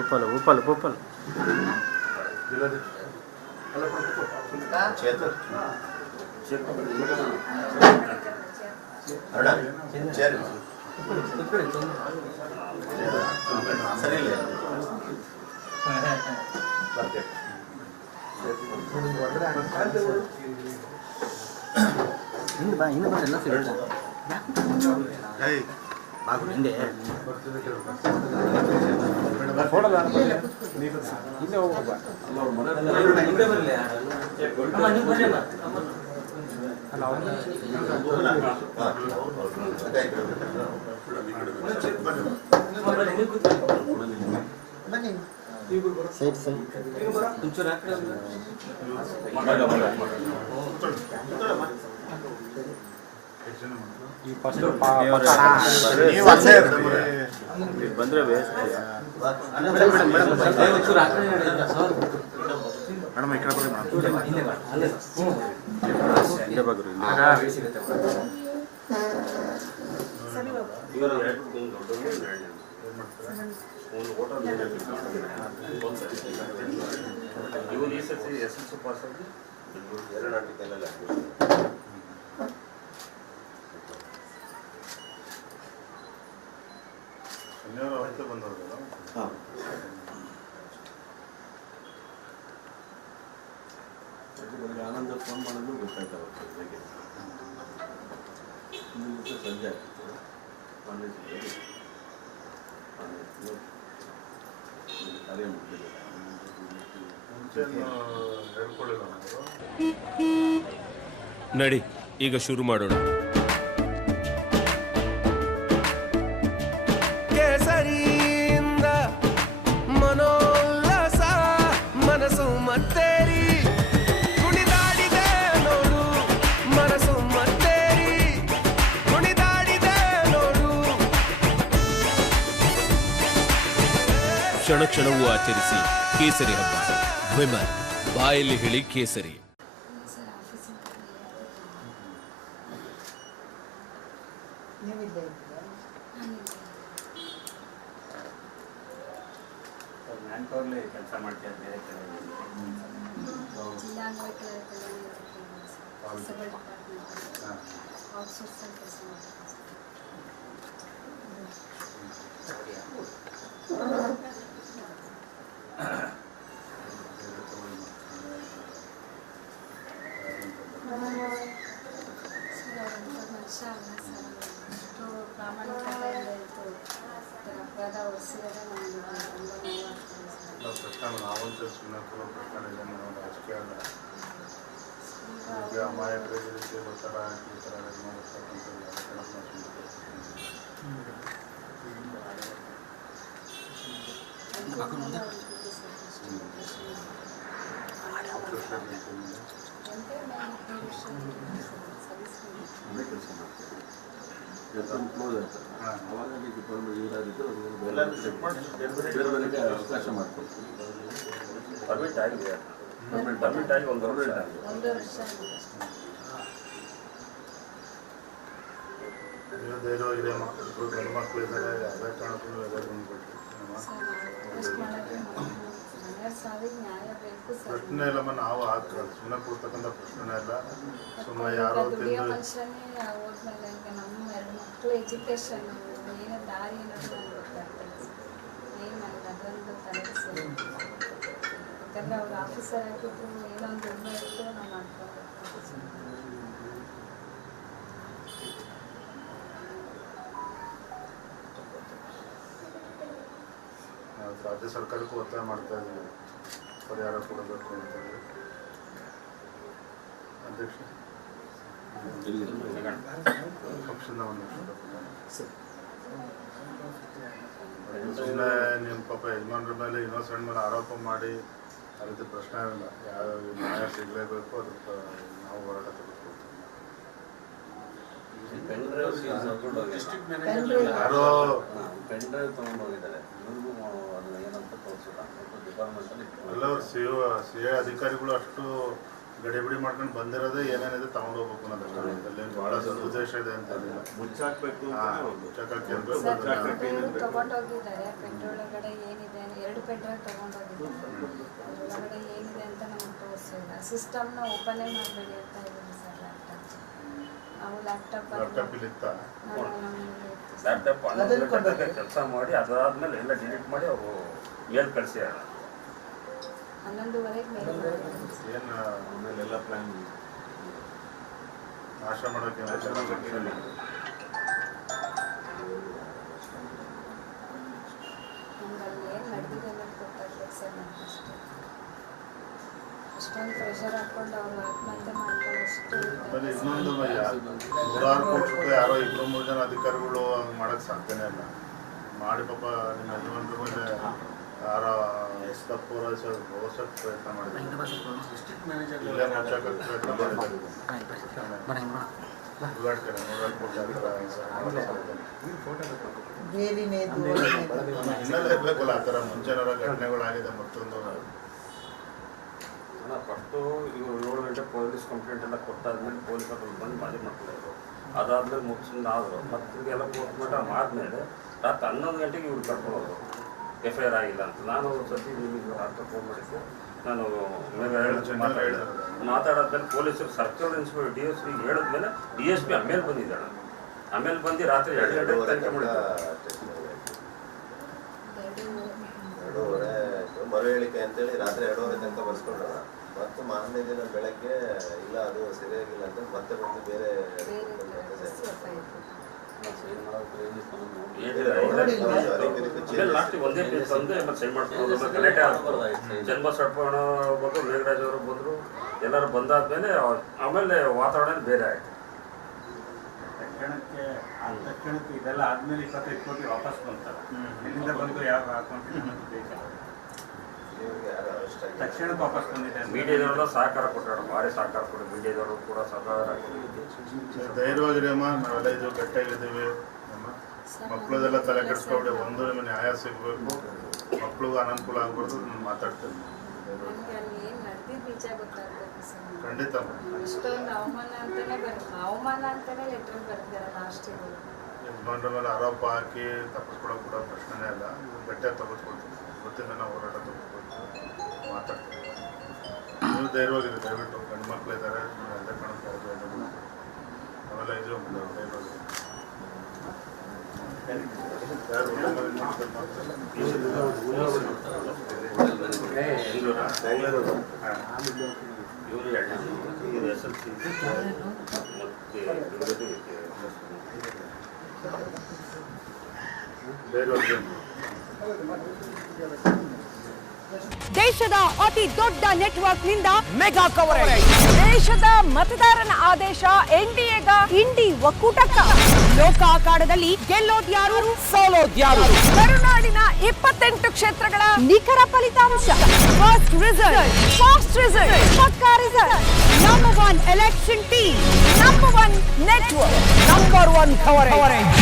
ಉಪ್ಪಲು ಉಪ್ಪಲು ಉಪ್ಪಲು ಸರಿ ಹಿಂದೆ ಬಾ, ಹಿಂದೆ ಬಂದ್ರೆ ಎಲ್ಲ ಸಿಗುತ್ತೆ. ಬಾಗು ಹಿಂದೆ ಹಿಂದೆ ಹೋಗ್ಬಾ. ಸೈಡ್ ಸೈಡ್ ಬಂದ್ರೆ ಮೇಡಮ್ ಈ ಕಡೆ ಬಗ್ರಿ ಆನಂದ ಫೋನ್ ಮಾಡೋದು ಗೊತ್ತಾಯ್ತು ಸಂಜೆ ನಡಿ ಈಗ ಶುರು ಮಾಡೋಣ. ಕೇಸರಿಯಿಂದ ಮನೋಲ್ಲಾಸ ಮನಸ್ಸು ಮತ್ತೇರಿ ಕುಣಿದಾಡಿದೆ ನೋಡು, ಮನಸ್ಸು ಮತ್ತೇರಿ ಕುಣಿದಾಡಿದೆ ನೋಡು. ಕ್ಷಣ ಕ್ಷಣವೂ ಆಚರಿಸಿ ಕೇಸರಿ ಹಬ್ಬ. ವಿಮಲ್ ಬಾಯಲ್ಲಿ ಹೇಳಿ ಕೇಸರಿ. ಕೆಲಸ ಮಾಡ್ತೀಯ ಬೇರೆ ಕಡೆ ಅವಕಾಶ ಮಾಡ್ಕೊಡ್ತೀವಿ. ಪರ್ಮಿಟ್ ಆಗಿದೆ, ಪರ್ಮಿಟ್ ಆಗಿ ಒಂದು ವರ್ಷ ಪ್ರಶ್ನೆ ಇಲ್ಲಮ್ಮ. ನಾವು ಸುಮ್ಮನೆ ಕೊಡ್ತಕ್ಕಂಥ ಪ್ರಶ್ನೆ ಇಲ್ಲ. ಸುಮ್ಮನೆ ಯಾರೋ ನಮ್ಮ ಎರಡು ಮಕ್ಕಳು ಎಜುಕೇಶನ್ ಏನೋ ದಾರಿ ಅನ್ನೋದು ನನಗೆ ಗೊತ್ತಾಗ್ತದೆ. ಏನು ನನಗೆ ಅದೊಂದು ತಲೆಬಿಸಿ. ಯಾಕಂದರೆ ಅವ್ರು ಆಫೀಸರ್ ಆಗಿದ್ರು ಏನೋ ಒಂದು ದುಡ್ಡು ಇತ್ತು ನಾವು ಮಾಡ್ಕೊಂಡು ರಾಜ್ಯ ಸರ್ಕಾರಕ್ಕೂ ಒತ್ತಾಯ ಮಾಡ್ತಾ ಇದ್ದೀವಿ, ಪರಿಹಾರ ಕೊಡಬೇಕು ಅಂತೇಳಿ. ಅಧ್ಯಕ್ಷ ಪಕ್ಷದಿಂದ ಒಂದು ಸುಮ್ಮನೆ ನಿಮ್ಮ ಪಾಪ ಯಜಮಾನ್ರ ಮೇಲೆ ಇನ್ನೊಸೆಂಟ್ ಮೇಲೆ ಆರೋಪ ಮಾಡಿ ಆ ರೀತಿ ಪ್ರಶ್ನೆ ಇಲ್ಲ. ಯಾವ ನ್ಯಾಯ ಸಿಗಲೇಬೇಕು, ಅದಕ್ಕೆ ನಾವು ಹೋರಾಟ ತೆಗೆದುಕೊಳ್ತೀವಿ. ಯಾರೋ ಪೆಂಡ್ರೈವ್ ತಗೊಂಡು ಹೋಗಿದ್ದಾರೆ, ಇವ್ರಿಗೂ ಅದು ಏನಂತ ತೋರಿಸಿಲ್ಲ. ಡಿಪಾರ್ಟ್ಮೆಂಟಲ್ಲಿ ಎಲ್ಲರೂ ಸಿ ಎ ಅಧಿಕಾರಿಗಳು ಅಷ್ಟು ಗಡಿಬಿಡಿ ಮಾಡ್ಕೊಂಡು ಬಂದಿರೋದೇ ಏನೇನಿದೆ ತಗೊಂಡು ಹೋಗ್ಬೇಕು ಅನ್ನೋದಷ್ಟೇ. ಇದರಲ್ಲಿ ಭಾಳ ಉದ್ದೇಶ ಇದೆ ಅಂತ ಏನಿಲ್ಲ. ಮುಚ್ಚಾಕ್ಬೇಕು ಮುಚ್ಚಕ್ಕೆ ಅಂತ ಸರ್ ಬಂದಿಲ್ಲ. ಇವರು ತಗೊಂಡೋಗಿದ್ದಾರೆ ಪೆನ್ ಒಳಗಡೆ ಏನಿದೆ 2 ಪೆನ್ ಡ್ರೈವ್ ತಗೊಂಡೋಗಿದ್ದಾರೆ. ಒಳಗಡೆ ಏನಿದೆ ಅಂತ ನಮಗೆ ತೋರಿಸಿಲ್ಲ. ಸಿಸ್ಟಮ್ನ ಓಪನೇ ಮಾಡಬೇಡಿ ಅಂತ ಇದ್ದೀನಿ ಸರ್. ನಾವು ಲ್ಯಾಪ್ಟಾಪ್ ಇಲ್ಲಿ ಇತ್ತ ಲ್ಯಾಪ್ಟಾಪ್ ಕೆಲಸ ಮಾಡಿ ಅದಾದ್ಮೇಲೆ ಎಲ್ಲ ಡಿಲೀಟ್ ಮಾಡಿ ಅವರು ಮೇಲ್ ಕಳಿಸ್ಯಾರ. 11:30 ಮೇಲೆ ಏನು ಆಮೇಲೆ ಎಲ್ಲ ಪ್ಲಾನ್ ನಾಶ ಮಾಡೋಕ್ಕೆ ಏನೋ ಚೆನ್ನಾಗಿ ನಮ್ಗೆ ಅಲ್ಲಿ ಏನು ನಡೆದಿದೆ ಅನ್ನೋದು ಗೊತ್ತಾಗ್ಬೇಕು ಸರ್. ನಮ್ಗೆ ಅಷ್ಟೇ ಅಷ್ಟೊಂದು ಪ್ರೆಷರ್ ಹಾಕ್ಕೊಂಡು ಅವ್ರು ಆತ್ಮಹತ್ಯೆ ಮಾಡ್ಕೊಳ್ಳೋಷ್ಟು ಆಮೇಲೆ ಇನ್ನೊಂದು 100 ಕೋಟಿ ರೂಪಾಯಿ ಯಾರೋ 2-3 ಜನ ಅಧಿಕಾರಿಗಳು ಹಂಗೆ ಮಾಡೋಕ್ಕೆ ಸಾಧ್ಯನೇ ಇಲ್ಲ. ಮಾಡಿ ಪಾಪ ನಿಮ್ಮ ಯಜಮಾನ್ರ ಮೇಲೆ ಯಾರೋ ತಪ್ಪು ಓದಿಸೋಕ್ಕೆ ಪ್ರಯತ್ನ ಮಾಡಿದ್ದಾರೆ. ಇಲ್ಲೇ ಮುಚ್ಚಾಕಕ್ಕೆ ಪ್ರಯತ್ನ ಮಾಡಿದ್ದಾರೆ. ಉದ್ಘಾಟನೆ 100 ಕೋಟಿ ಆ ಥರ ಹಿನ್ನೆಲೆ ಇರಬೇಕಲ್ಲ. ಆ ಥರ ಮುಂಚೆನಾರ ಘಟನೆಗಳಾಗಿದೆ. ಮತ್ತೊಂದು ಫಸ್ಟು ಇವರು 7 ಗಂಟೆ ಪೊಲೀಸ್ ಕಂಪ್ಲೇಂಟ್ ಎಲ್ಲ ಕೊಟ್ಟಾದ್ಮೇಲೆ ಪೊಲೀಸ್ ಅವ್ರು ಬಂದು ಮಾಜಿ ಮಾಡ್ಕೊಂಡಿದ್ರು. ಅದಾದ್ಮೇಲೆ ಮುಗಿಸಿದ ಆದರು ಮತ್ತೆ ಎಲ್ಲ ಪೋಸ್ಟ್ ಮಾರ್ಟಮ್ ಆದಮೇಲೆ ರಾತ್ರಿ 11 ಗಂಟೆಗೆ ಇವ್ರು ಕರ್ಕೊಳ್ಳೋದು FIR ಆಗಿಲ್ಲ ಅಂತ. ನಾನು ಒಂದು ಸರ್ತಿ ನಿಮಗೆ ರಾತ್ರಿ ಫೋನ್ ಮಾಡಿದ್ದೆ. ನಾನು ಮಾತಾಡಾದ್ಮೇಲೆ ಪೊಲೀಸರು ಸರ್ಕಲ್ ಇನ್ಸ್ಪೆಕ್ಟರ್ DSP ಹೇಳಿದ್ಮೇಲೆ DSP ಆಮೇಲೆ ಬಂದಿದ್ದಾಳೆ. ಆಮೇಲೆ ಬಂದು ರಾತ್ರಿ 2 ಗಂಟೆಗೆ ತನಿಖೆ ಮಾಡಿದ್ದಾರೆ. 2:30 ಮರು ಹೇಳಿಕೆ ಅಂತೇಳಿ ರಾತ್ರಿ 2:30 ತನಕ ಬರ್ಸ್ಕೊಂಡೋಣ. ಮತ್ತು ಮಾರನೇ ದಿನ ಬೆಳಗ್ಗೆ ಇಲ್ಲ ಅದು ಸರಿಯಾಗಿಲ್ಲ ಅಂತ ಮತ್ತೆ ಬಂದು ಬೇರೆ ಲಾಸ್ಟಿಗೆ ಒಂದೇ ಪೇಜ್ ತಂದು ಎಲ್ಲ ಸೈನ್ ಮಾಡ್ಕೊಂಡು ಗಲಾಟೆ ಆಗ್ಬೋದು. ಜನ್ಮ ಸರ್ಪಣ ಬಂದರು, ಮೇಘರಾಜ್ ಅವರು ಬಂದರು, ಎಲ್ಲರೂ ಬಂದಾದ್ಮೇಲೆ ಆಮೇಲೆ ವಾತಾವರಣ ಬೇರೆ ಆಯಿತು. ತಕ್ಷಣಕ್ಕೆ ಇದೆಲ್ಲ ಆದ್ಮೇಲೆ 25 ಕೋಟಿ ವಾಪಸ್ ಬಂತಾರೆ. ಎಲ್ಲಿಂದ ಬಂದು ಯಾವ ಅಕೌಂಟಿಗೆ ಬೇಕಲ್ಲ, ತಕ್ಷಣಕ್ಕೆ ವಾಪಸ್ ಬಂದಿದೆ. ಮೀಡಿಯಾದವರೆಲ್ಲ ಸಹಕಾರ ಕೊಟ್ಟಾರ, ಭಾರಿ ಸಹಕಾರ ಕೊಡಿ. ಮೀಡಿಯಾದವರು ಕೂಡ ಸಹಕಾರ ಕೊಡಿ. ಧೈರ್ಯವಾಗಿರಮ್ಮ, ನಾವೆಲ್ಲ ಇದು ಗಟ್ಟಿಯಾಗಿದ್ದೀವಿ. ಮಕ್ಕಳದೆಲ್ಲ ತಲೆ ಕೆಡಿಸ್ಕೊಬಿಡಿ. ಒಂದು ನಿಮಗೆ ನ್ಯಾಯ ಸಿಗಬೇಕು, ಮಕ್ಳಿಗೂ ಅನುಕೂಲ ಆಗ್ಬಾರ್ದು. ಮಾತಾಡ್ತೀನಿ ನನಗೆ ಅಲ್ಲಿ ಏನು ನಡೆದಿದ್ದು ನಿಜ ಗೊತ್ತಾಗಬೇಕು ಸರ್. ಖಂಡಿತ. ಇಷ್ಟೊಂದು ಅವಮಾನ ಅಂತಾನೆ ಲೆಟರ್ ಬರ್ತಿದ್ದಾರೆ ಲಾಸ್ಟಿಗೆ. ಯಜಮಾನ್ರ ಮೇಲೆ ಆರೋಪ ಹಾಕಿ ತಪ್ಪಿಸ್ಕೊಳಕ್ಕೆ ಕೂಡ ಪ್ರಶ್ನೆನೇ ಇಲ್ಲ. ಗಟ್ಟಿಯಾಗಿ ತಪ್ಪಿಸ್ಕೊಳ್ತೀವಿ. ಇವತ್ತಿಂದ ನಾವು ಹೋರಾಟ ತಪ್ಪಿಸ್ಕೊಳ್ತೀವಿ, ಮಾತಾಡ್ತೀವಿ. ನೀವು ಧೈರ್ಯವಾಗಿರಿ. ದಯವಿಟ್ಟು ಗಂಡು ಮಕ್ಕಳು ಇದ್ದಾರೆ, ನೀವು ಎಲ್ಲ ಕಾಣುತ್ತೆ. ಆಮೇಲೆ ಇದು ಧೈರ್ಯವಾಗಿರಿ. ಯಾರು ಇವರು SLC ದೇಶದ ಅತಿ ದೊಡ್ಡ ನೆಟ್ವರ್ಕ್ ನಿಂದ ಮೆಗಾ ಕವರೇಜ್. ದೇಶದ ಮತದಾರನ ಆದೇಶ NDAಗ ಇಂಡಿ ಒಕ್ಕೂಟಕ್ಕ. ಲೋಕ ಅಖಾಡದಲ್ಲಿ ಗೆಲ್ಲೋದ್ಯಾರು ಸೋಲೋದ್ಯಾರು. ಕರುನಾಡಿನ 28 ಕ್ಷೇತ್ರಗಳ ನಿಖರ ಫಲಿತಾಂಶ. ಫಸ್ಟ್ ರಿಸಲ್ಟ್, ಫಾಸ್ಟ್ ರಿಸಲ್ಟ್, ಪಕ್ಕಾ result. Number 1 election team, number 1 network, number 1 coverage.